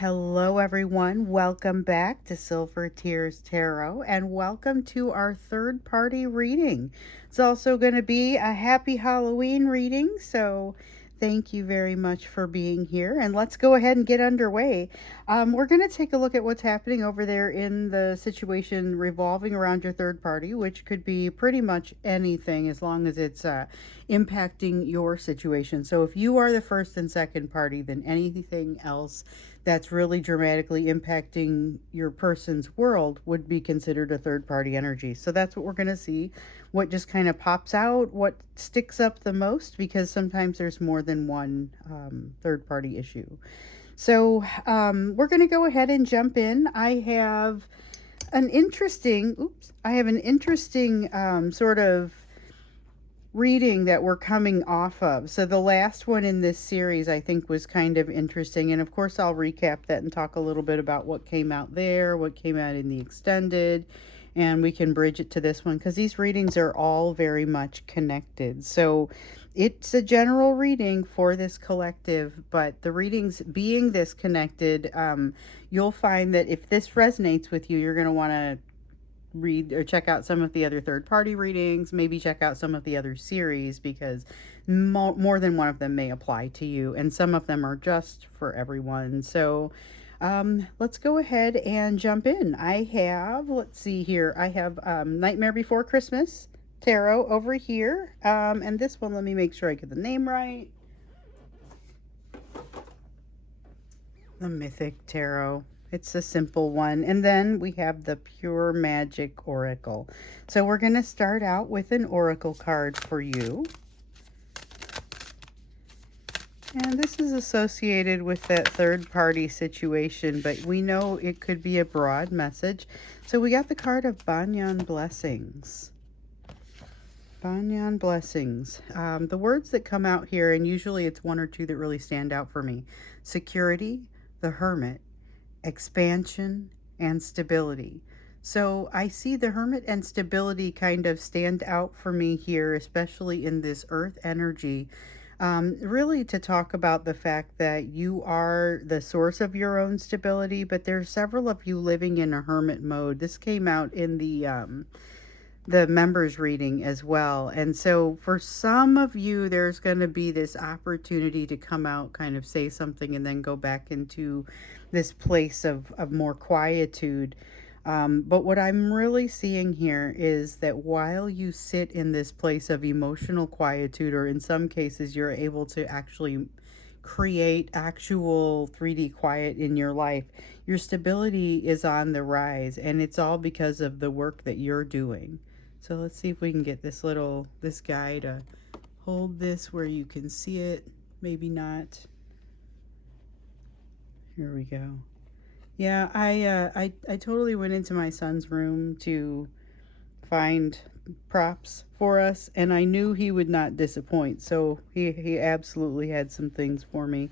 Hello, everyone. Welcome back to Silver Tears Tarot, and welcome to our third party reading. It's also going to be a happy Halloween reading, so thank you very much for being here. And let's go ahead and get underway. We're going to take a look at what's happening over there in the situation revolving around your third party, which could be pretty much anything as long as it's impacting your situation. So if you are the first and second party, then anything else that's really dramatically impacting your person's world would be considered a third party energy. So that's what we're going to see. What just kind of pops out, what sticks up the most, because sometimes there's more than one third party issue. So we're going to go ahead and jump in. I have an interesting sort of reading that we're coming off of. So the last one in this series I think was kind of interesting, and of course I'll recap that and talk a little bit about what came out there, what came out in the extended, and we can bridge it to this one because these readings are all very much connected. So it's a general reading for this collective, but the readings being this connected, you'll find that if this resonates with you, you're going to want to read or check out some of the other third party readings, maybe check out some of the other series, because more than one of them may apply to you, and some of them are just for everyone. So let's go ahead and jump in. I have Nightmare Before Christmas tarot over here, and this one, let me make sure I get the name right. The Mythic Tarot. It's a simple one. And then we have the Pure Magic Oracle. So we're going to start out with an oracle card for you. And this is associated with that third party situation, but we know it could be a broad message. So we got the card of Banyan Blessings. Banyan Blessings. The words that come out here, and usually it's one or two that really stand out for me: security, the Hermit, expansion, and stability. So I see the Hermit and stability kind of stand out for me here, especially in this earth energy. Really to talk about the fact that you are the source of your own stability, but there's several of you living in a hermit mode. This came out in the members reading as well. And so for some of you, there's going to be this opportunity to come out, kind of say something, and then go back into this place of more quietude. But what I'm really seeing here is that while you sit in this place of emotional quietude, or in some cases you're able to actually create actual 3D quiet in your life, your stability is on the rise, and it's all because of the work that you're doing. So let's see if we can get this guy to hold this where you can see it. Maybe not. Here we go. Yeah, I totally went into my son's room to find props for us, and I knew he would not disappoint. So he absolutely had some things for me.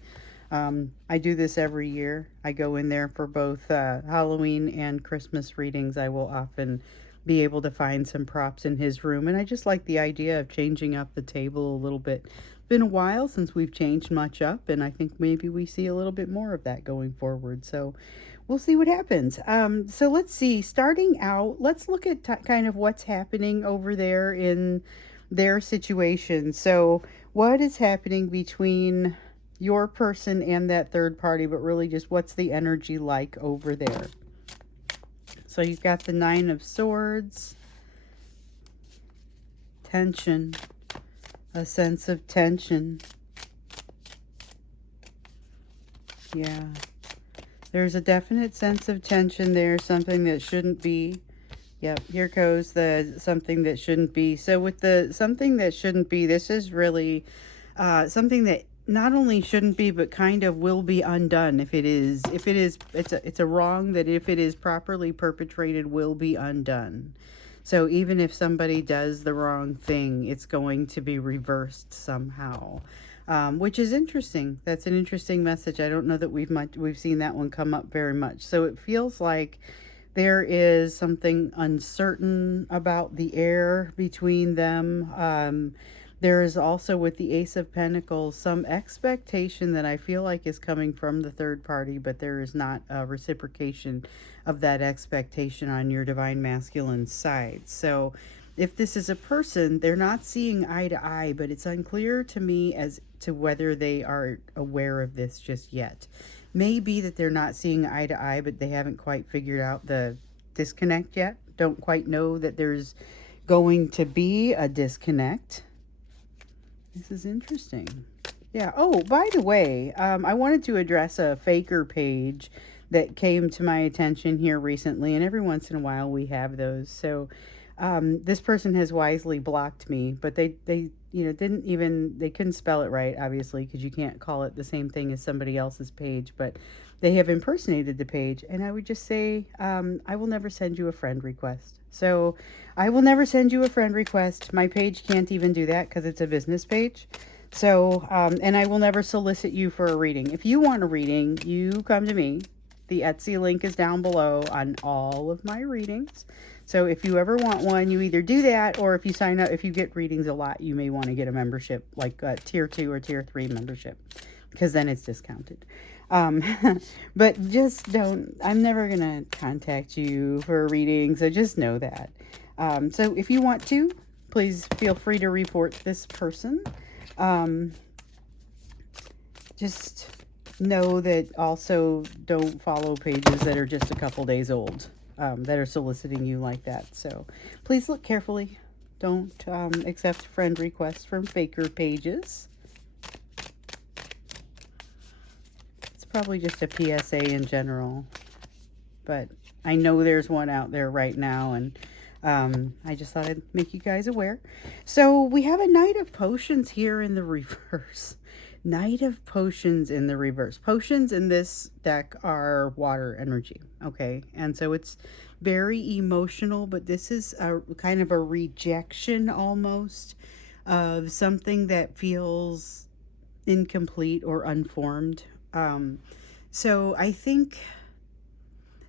I do this every year. I go in there for both Halloween and Christmas readings. I will often be able to find some props in his room, and I just like the idea of changing up the table a little bit. Been a while since we've changed much up, and I think maybe we see a little bit more of that going forward. So we'll see what happens. So let's see. Starting out, let's look at kind of what's happening over there in their situation. So what is happening between your person and that third party, but really just what's the energy like over there? So you've got the Nine of Swords, tension, a sense of tension. Yeah. There's a definite sense of tension there, something that shouldn't be. Yep, here goes the something that shouldn't be. So with the something that shouldn't be, this is really something that not only shouldn't be, but kind of will be undone if it is. It's a wrong that, if it is properly perpetrated, will be undone. So even if somebody does the wrong thing, it's going to be reversed somehow. Which is interesting. That's an interesting message. I don't know that we've seen that one come up very much. So it feels like there is something uncertain about the air between them. There is also, with the Ace of Pentacles, some expectation that I feel like is coming from the third party, but there is not a reciprocation of that expectation on your divine masculine side. So if this is a person, they're not seeing eye to eye, but it's unclear to me as to whether they are aware of this just yet. Maybe that they're not seeing eye to eye, but they haven't quite figured out the disconnect yet. Don't quite know that there's going to be a disconnect. This is interesting. Yeah. Oh, by the way, I wanted to address a faker page that came to my attention here recently, and every once in a while we have those. So this person has wisely blocked me, but they didn't even, they couldn't spell it right, obviously, because you can't call it the same thing as somebody else's page, but they have impersonated the page. And I would just say, I will never send you a friend request. So I will never send you a friend request. My page can't even do that because it's a business page. So, and I will never solicit you for a reading. If you want a reading, you come to me. The Etsy link is down below on all of my readings. So if you ever want one, you either do that, or if you sign up, if you get readings a lot, you may want to get a membership, like a tier 2 or tier 3 membership, because then it's discounted. But just don't, I'm never going to contact you for a reading, so just know that. So if you want to, please feel free to report this person. Just know that also don't follow pages that are just a couple days old, that are soliciting you like that. So please look carefully. Don't accept friend requests from faker pages. It's probably just a PSA in general, but I know there's one out there right now, and I just thought I'd make you guys aware. So we have a Knight of Potions here in the reverse. Knight of Potions in the reverse. Potions in this deck are water energy, okay? And so it's very emotional, but this is a kind of a rejection almost of something that feels incomplete or unformed. So I think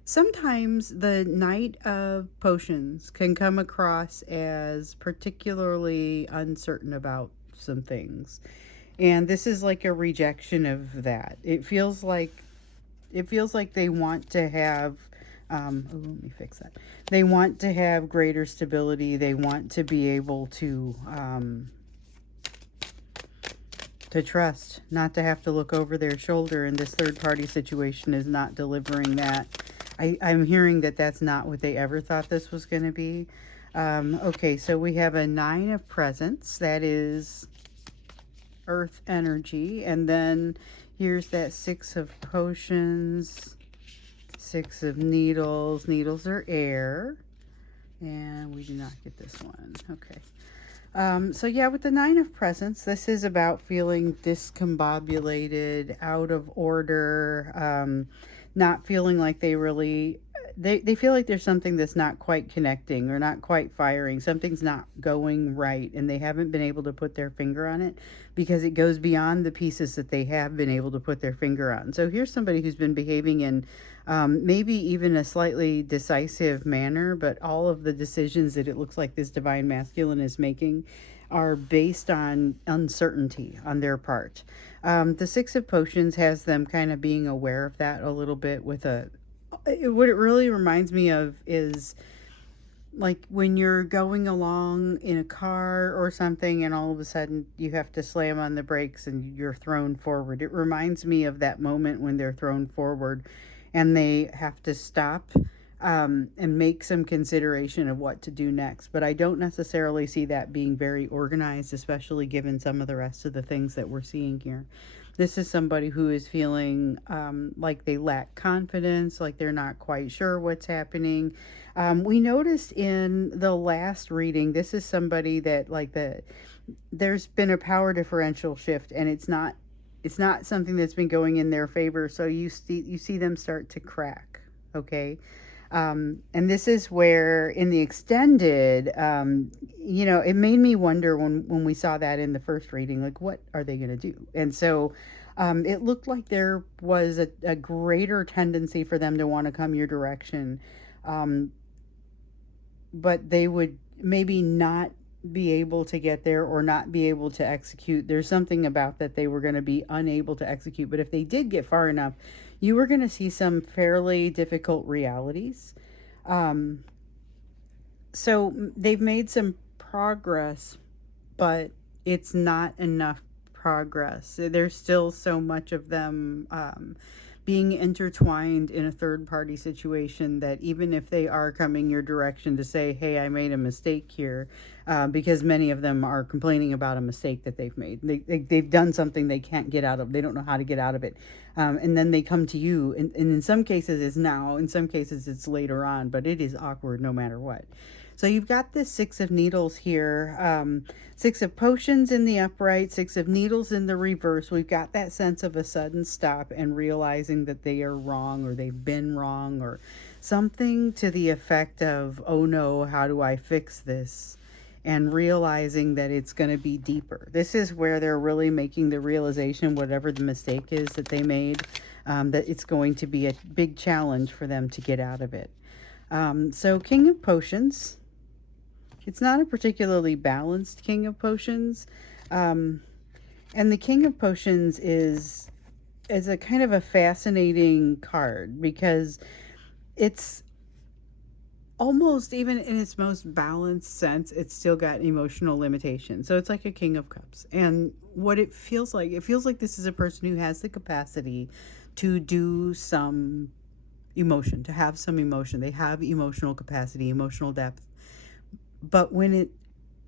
sometimes the Knight of Potions can come across as particularly uncertain about some things. And this is like a rejection of that. It feels like they want to have let me fix that. They want to have greater stability. They want to be able to trust, not to have to look over their shoulder, and this third party situation is not delivering that. I'm hearing that that's not what they ever thought this was going to be. Okay, so we have a 9 of Presents. That is earth energy. And then here's that 6 of Potions, 6 of Needles. Needles are air. And we do not get this one. Okay. So yeah, with the 9 of Presents, this is about feeling discombobulated, out of order, not feeling like they really, they feel like there's something that's not quite connecting or not quite firing. Something's not going right, and they haven't been able to put their finger on it because it goes beyond the pieces that they have been able to put their finger on. So here's somebody who's been behaving in maybe even a slightly decisive manner, but all of the decisions that it looks like this divine masculine is making are based on uncertainty on their part. The 6 of Potions has them kind of being aware of that a little bit with what it really reminds me of is like when you're going along in a car or something and all of a sudden you have to slam on the brakes and you're thrown forward. It reminds me of that moment when they're thrown forward and they have to stop and make some consideration of what to do next. But I don't necessarily see that being very organized, especially given some of the rest of the things that we're seeing here. This is somebody who is feeling like they lack confidence, like they're not quite sure what's happening. We noticed in the last reading, this is somebody that there's been a power differential shift, and it's not something that's been going in their favor. So you see them start to crack, okay? And this is where in the extended, it made me wonder when we saw that in the first reading, like, what are they going to do? And so it looked like there was a greater tendency for them to want to come your direction. But they would maybe not be able to get there or not be able to execute. There's something about that they were going to be unable to execute. But if they did get far enough, you were going to see some fairly difficult realities. Um, so they've made some progress, but it's not enough progress. There's still so much of them being intertwined in a third party situation that even if they are coming your direction to say, hey, I made a mistake here, because many of them are complaining about a mistake that they've made. They've done something they can't get out of. They don't know how to get out of it. And then they come to you. And in some cases, it's now. In some cases, it's later on. But it is awkward no matter what. So you've got this Six of Needles here, Six of Potions in the upright, Six of Needles in the reverse. We've got that sense of a sudden stop and realizing that they are wrong or they've been wrong or something to the effect of, oh no, how do I fix this? And realizing that it's going to be deeper. This is where they're really making the realization, whatever the mistake is that they made, that it's going to be a big challenge for them to get out of it. So King of Potions. It's not a particularly balanced King of Potions. And the King of Potions is a kind of a fascinating card because it's almost, even in its most balanced sense, it's still got emotional limitations. So it's like a King of Cups. And what it feels like this is a person who has the capacity to do some emotion, to have some emotion. They have emotional capacity, emotional depth. But when it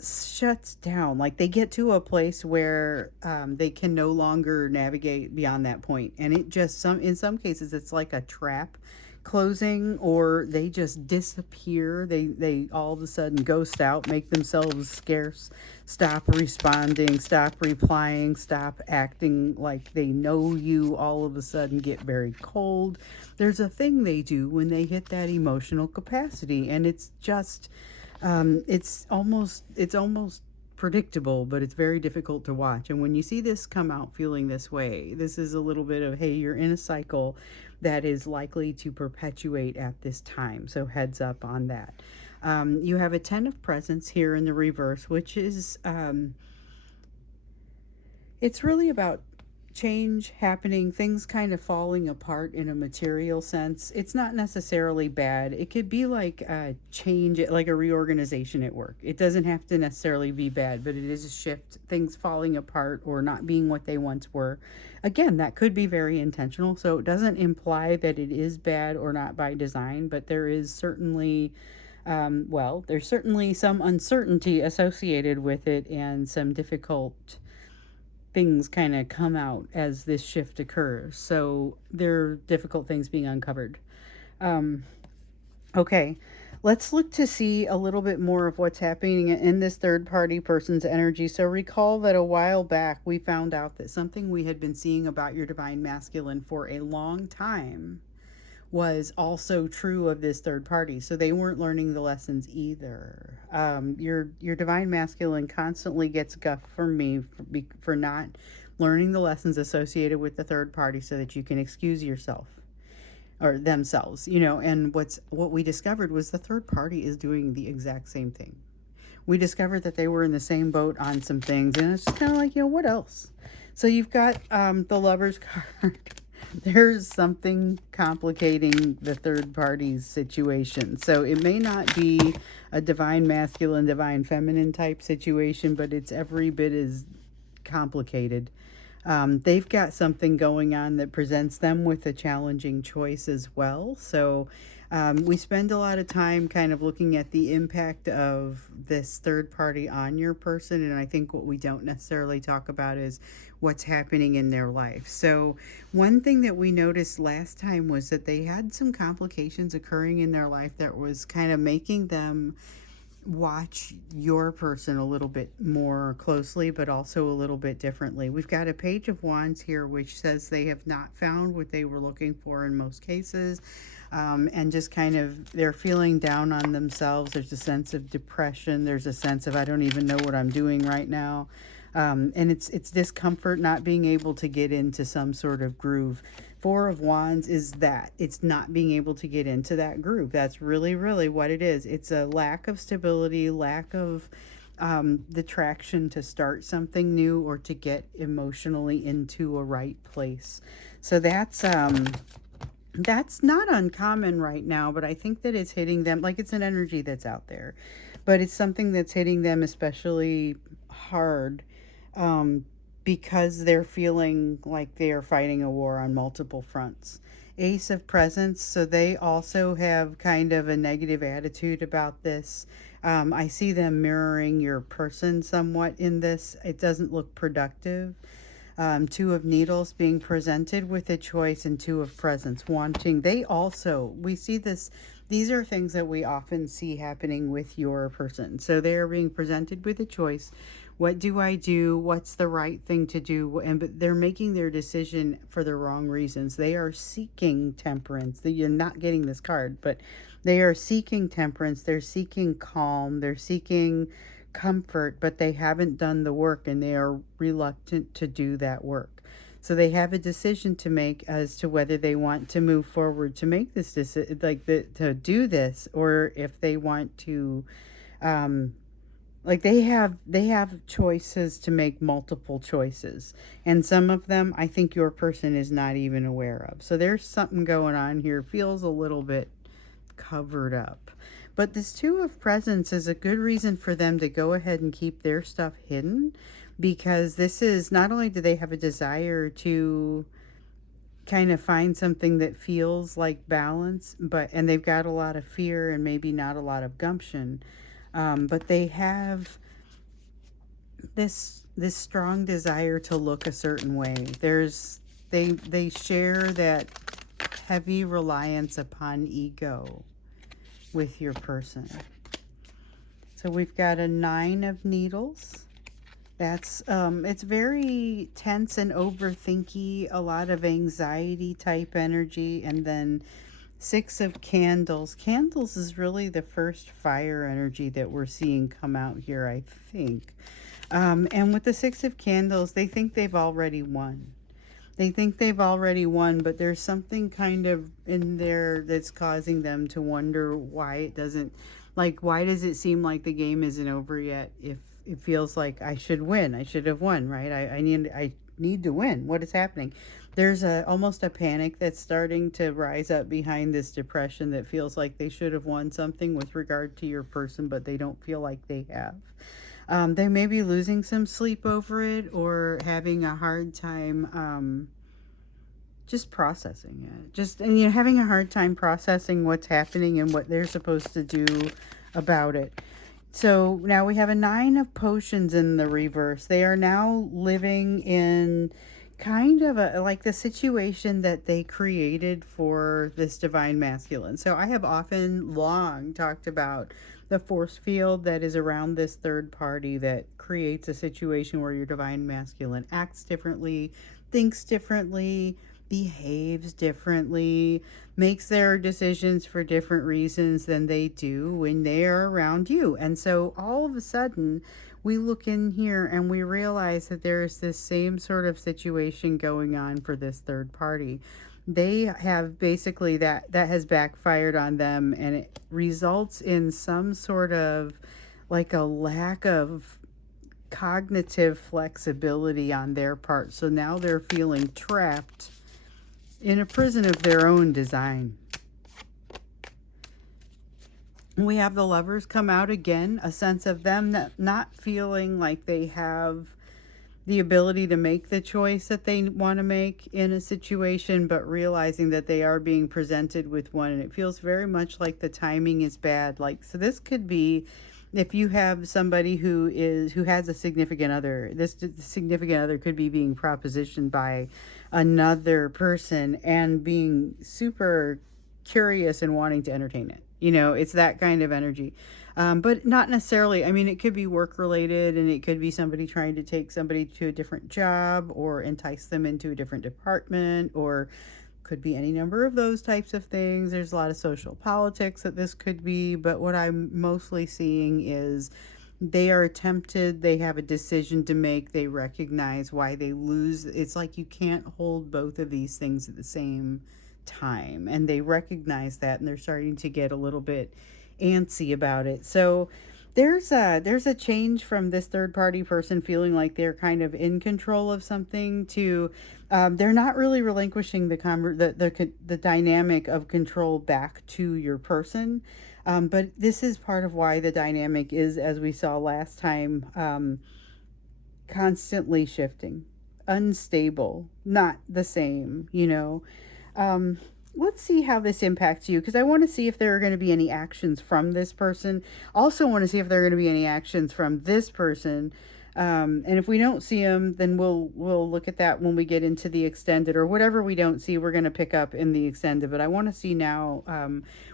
shuts down, like they get to a place where they can no longer navigate beyond that point, and it just in some cases it's like a trap closing, or they just disappear. They all of a sudden ghost out, make themselves scarce, stop responding, stop replying, stop acting like they know you, all of a sudden get very cold. There's a thing they do when they hit that emotional capacity, and it's just it's almost predictable, but it's very difficult to watch. And when you see this come out feeling this way, this is a little bit of, hey, you're in a cycle that is likely to perpetuate at this time. So heads up on that. You have a Ten of Presents here in the reverse, which is, it's really about change happening, things kind of falling apart in a material sense. It's not necessarily bad. It could be like a change, like a reorganization at work. It doesn't have to necessarily be bad, but it is a shift, things falling apart or not being what they once were. Again, that could be very intentional. So it doesn't imply that it is bad or not by design, but there is certainly there's certainly some uncertainty associated with it and some difficult things kind of come out as this shift occurs. So there are difficult things being uncovered. Okay, let's look to see a little bit more of what's happening in this third party person's energy. So recall that a while back we found out that something we had been seeing about your divine masculine for a long time was also true of this third party. So they weren't learning the lessons either. Your divine masculine constantly gets guff from me for not learning the lessons associated with the third party so that you can excuse yourself or themselves, and what we discovered was the third party is doing the exact same thing. We discovered that they were in the same boat on some things, and it's just kind of like, what else? So you've got the Lover's card. There's something complicating the third party's situation. So it may not be a divine masculine, divine feminine type situation, but it's every bit as complicated. They've got something going on that presents them with a challenging choice as well. So we spend a lot of time kind of looking at the impact of this third party on your person. And I think what we don't necessarily talk about is what's happening in their life. So one thing that we noticed last time was that they had some complications occurring in their life that was kind of making them watch your person a little bit more closely, but also a little bit differently. We've got a Page of Wands here, which says they have not found what they were looking for in most cases. And just kind of, they're feeling down on themselves. There's a sense of depression. There's a sense of, I don't even know what I'm doing right now. And it's discomfort, not being able to get into some sort of groove. Four of Wands is that. It's not being able to get into that groove. That's really, really what it is. It's a lack of stability, lack of the traction to start something new or to get emotionally into a right place. So that's not uncommon right now, but I think that it's hitting them like it's an energy that's out there, but it's something that's hitting them especially hard, um, because they're feeling like they are fighting a war on multiple fronts. Ace of Presents, so they also have kind of a negative attitude about this. I see them mirroring your person somewhat in this. It doesn't look productive. Two of Needles being presented with a choice, and Two of Presents wanting. They also, we see this, these are things that we often see happening with your person. So they are being presented with a choice. What do I do? What's the right thing to do? And but they're making their decision for the wrong reasons. They are seeking temperance. You're not getting this card, but they are seeking temperance. They're seeking calm. They're seeking comfort, but they haven't done the work and they are reluctant to do that work. So they have a decision to make as to whether they want to move forward to make this decision, to do this, or if they want to, um, like they have choices to make, multiple choices, and some of them I think your person is not even aware of. So there's something going on here. Feels a little bit covered up. But this Two of Presents is a good reason for them to go ahead and keep their stuff hidden, because this is not only do they have a desire to kind of find something that feels like balance, but and they've got a lot of fear and maybe not a lot of gumption, but they have this strong desire to look a certain way. They share that heavy reliance upon ego with your person. So we've got a Nine of Needles. That's it's very tense and overthinky, a lot of anxiety type energy, and then Six of Candles. Candles is really the first fire energy that we're seeing come out here, I think. And with the Six of Candles, they think they've already won. They think they've already won, but there's something kind of in there that's causing them to wonder why it doesn't, like, why does it seem like the game isn't over yet if it feels like I should win? I should have won, right? I need to win. What is happening? There's almost a panic that's starting to rise up behind this depression that feels like they should have won something with regard to your person, but they don't feel like they have. They may be losing some sleep over it or having a hard time just processing it. And having a hard time processing what's happening and what they're supposed to do about it. So now we have a Nine of Potions in the reverse. They are now living in kind of like the situation that they created for this divine masculine. So I have often long talked about the force field that is around this third party that creates a situation where your divine masculine acts differently, thinks differently, behaves differently, makes their decisions for different reasons than they do when they are around you. And so all of a sudden, we look in here and we realize that there's this same sort of situation going on for this third party. They have basically that has backfired on them, and it results in some sort of like a lack of cognitive flexibility on their part. So now they're feeling trapped in a prison of their own design. We have the Lovers come out again, a sense of them not feeling like they have the ability to make the choice that they want to make in a situation, but realizing that they are being presented with one, and it feels very much like the timing is bad. Like, so this could be if you have somebody who has a significant other. This significant other could be being propositioned by another person and being super curious and wanting to entertain it. It's that kind of energy. But not necessarily. I mean, it could be work related, and it could be somebody trying to take somebody to a different job or entice them into a different department, or could be any number of those types of things. There's a lot of social politics that this could be, but what I'm mostly seeing is they are tempted, they have a decision to make, they recognize why they lose. It's like you can't hold both of these things at the same time, and they recognize that, and they're starting to get a little bit antsy about it. So There's a change from this third party person feeling like they're kind of in control of something to they're not really relinquishing the dynamic of control back to your person. But this is part of why the dynamic is, as we saw last time, constantly shifting, unstable, not the same, you know. Um, let's see how this impacts you, because I want to see if there are going to be any actions from this person. Also want to see if there are going to be any actions from this person. And if we don't see them, then we'll look at that when we get into the extended, or whatever we don't see, we're going to pick up in the extended. But I want to see now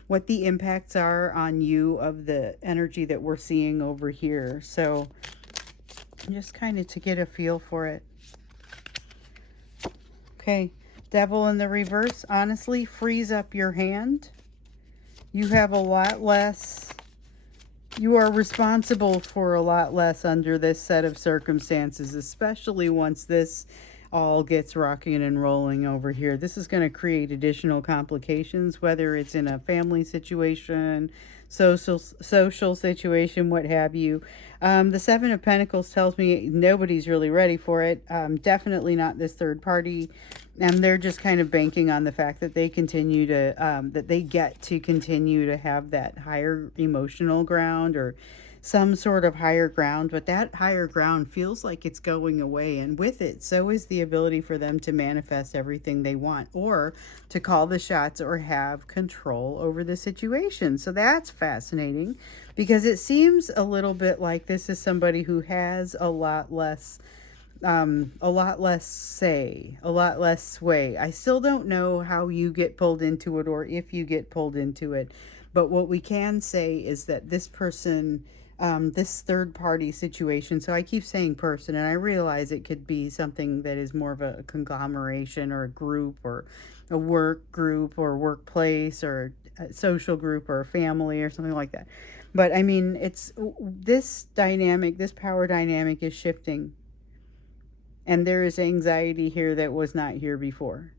what the impacts are on you of the energy that we're seeing over here. So just kind of to get a feel for it. Okay, Devil in the reverse, honestly, frees up your hand. You have a lot less, you are responsible for a lot less under this set of circumstances, especially once this all gets rocking and rolling over here. This is going to create additional complications, whether it's in a family situation, social situation, what have you. The Seven of Pentacles tells me nobody's really ready for it. Definitely not this third party. And they're just kind of banking on the fact that they continue to, that they get to continue to have that higher emotional ground, or some sort of higher ground. But that higher ground feels like it's going away. And with it, so is the ability for them to manifest everything they want, or to call the shots, or have control over the situation. So that's fascinating, because it seems a little bit like this is somebody who has a lot less say, a lot less sway. I still don't know how you get pulled into it, or if you get pulled into it. But what we can say is that this person, this third party situation, so I keep saying person, and I realize it could be something that is more of a conglomeration, or a group, or a work group, or workplace, or a social group, or a family, or something like that. But I mean, it's this dynamic, this power dynamic is shifting. And there is anxiety here that was not here before.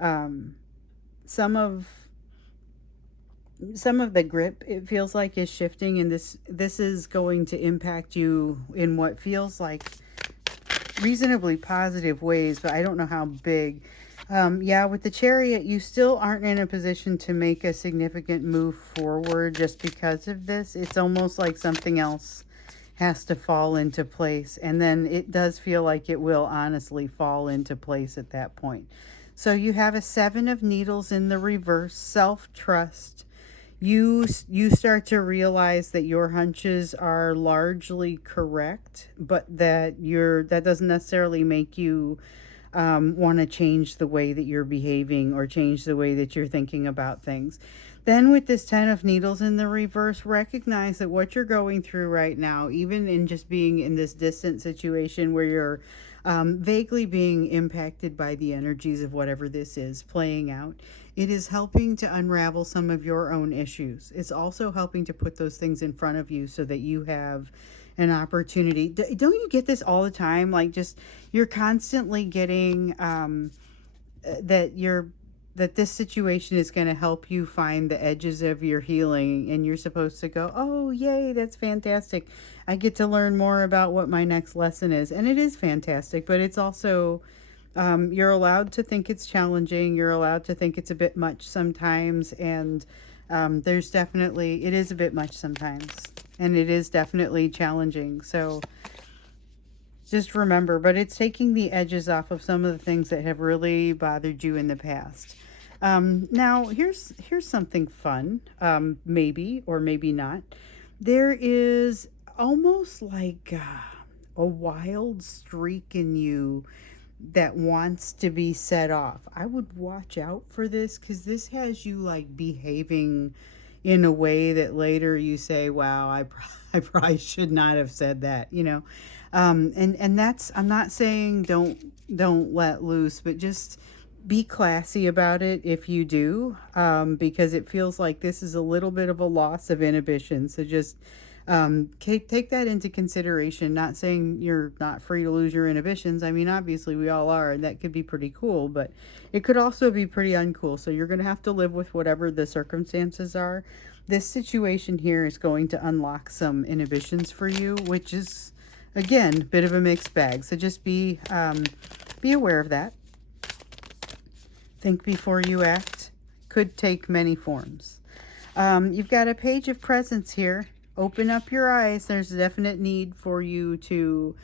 Um, some of the grip, it feels like, is shifting, and this is going to impact you in what feels like reasonably positive ways, but I don't know how big. Yeah, with the Chariot, you still aren't in a position to make a significant move forward just because of this. It's almost like something else has to fall into place, and then it does feel like it will honestly fall into place at that point. So you have a Seven of Needles in the reverse, self-trust. You start to realize that your hunches are largely correct, but that that doesn't necessarily make you want to change the way that you're behaving, or change the way that you're thinking about things. Then with this Ten of Needles in the reverse, recognize that what you're going through right now, even in just being in this distant situation where you're vaguely being impacted by the energies of whatever this is playing out, it is helping to unravel some of your own issues. It's also helping to put those things in front of you so that you have an opportunity. Don't you get this all the time? Like, just, you're constantly getting that this situation is going to help you find the edges of your healing, and you're supposed to go, oh yay, that's fantastic, I get to learn more about what my next lesson is. And it is fantastic, but it's also you're allowed to think it's challenging, you're allowed to think it's a bit much sometimes, and there's definitely, it is a bit much sometimes, and it is definitely challenging. So just remember, but it's taking the edges off of some of the things that have really bothered you in the past. Now, here's something fun, maybe or maybe not. There is almost like a wild streak in you that wants to be set off. I would watch out for this, because this has you like behaving in a way that later you say, wow, I probably should not have said that, you know. And that's, I'm not saying don't let loose, but just be classy about it if you do, because it feels like this is a little bit of a loss of inhibition. So just Take that into consideration. Not saying you're not free to lose your inhibitions. I mean, obviously we all are, and that could be pretty cool, but it could also be pretty uncool. So you're going to have to live with whatever the circumstances are. This situation here is going to unlock some inhibitions for you, which is, again, a bit of a mixed bag. So just be aware of that. Think before you act. Could take many forms. You've got a page of presence here. Open up your eyes. There's a definite need for you to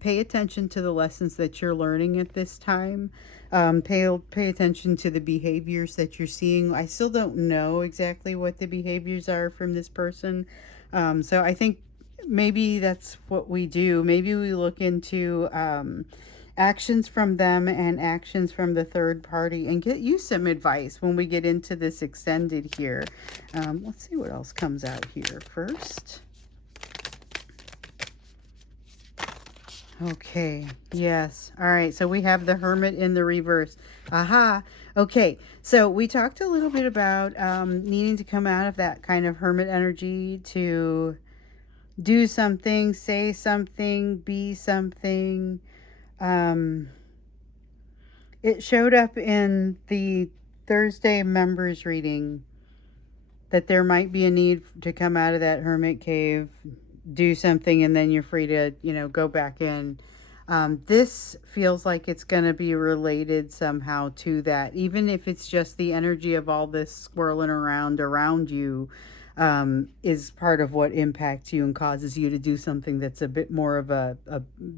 pay attention to the lessons that you're learning at this time. Pay attention to the behaviors that you're seeing. I still don't know exactly what the behaviors are from this person. So I think maybe that's what we do. Maybe we look into actions from them and actions from the third party and get you some advice when we get into this extended here. Let's see what else comes out here first. Okay, yes. All right, so we have the Hermit in the reverse. Aha. Okay, so we talked a little bit about needing to come out of that kind of Hermit energy to do something, say something, be something. It showed up in the Thursday members reading that there might be a need to come out of that hermit cave, do something, and then you're free to, go back in. This feels like it's going to be related somehow to that, even if it's just the energy of all this swirling around you. Is part of what impacts you and causes you to do something that's a bit more of a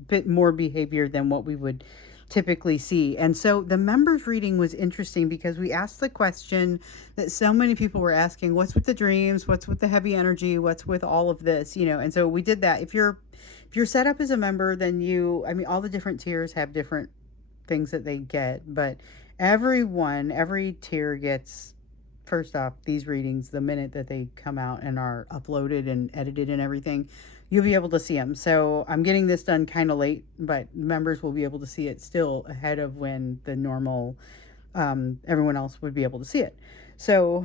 bit more behavior than what we would typically see. And so the members reading was interesting because we asked the question that so many people were asking, what's with the dreams? What's with the heavy energy? What's with all of this? And so we did that. If you're set up as a member, then all the different tiers have different things that they get, but every tier gets, first off, these readings, the minute that they come out and are uploaded and edited and everything, you'll be able to see them. So I'm getting this done kind of late, but members will be able to see it still ahead of when the normal, everyone else would be able to see it. So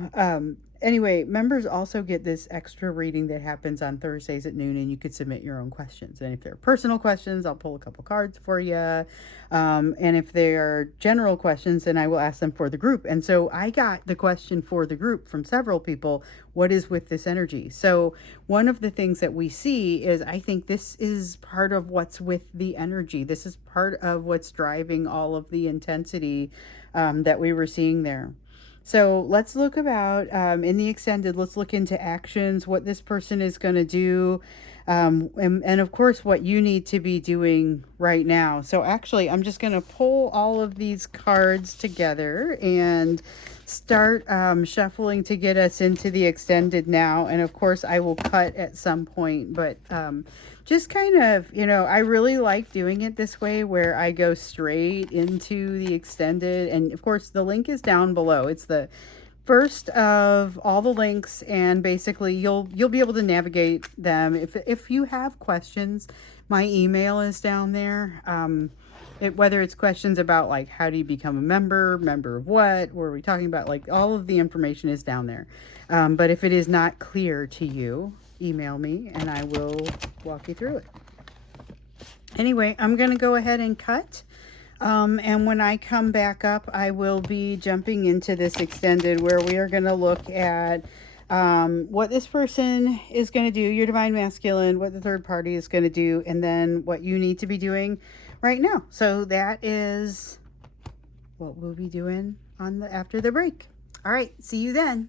anyway, members also get this extra reading that happens on Thursdays at noon, and you could submit your own questions. And if they're personal questions, I'll pull a couple cards for you. And if they are general questions, then I will ask them for the group. And so I got the question for the group from several people. What is with this energy? So one of the things that we see is, I think this is part of what's with the energy. This is part of what's driving all of the intensity that we were seeing there. So let's look about, in the extended, let's look into actions, what this person is going to do, and of course what you need to be doing right now. So actually, I'm just going to pull all of these cards together and start shuffling to get us into the extended now. And of course, I will cut at some point, but just kind of, I really like doing it this way where I go straight into the extended. And of course, the link is down below. It's the first of all the links, and basically you'll be able to navigate them. If you have questions, my email is down there. Whether it's questions about like how do you become a member of what are we talking about, like all of the information is down there. But if it is not clear to you, email me and I will walk you through it. Anyway, I'm going to go ahead and cut. And when I come back up, I will be jumping into this extended where we are going to look at what this person is going to do, your divine masculine, what the third party is going to do, and then what you need to be doing right now. So that is what we'll be doing after the break. All right, see you then.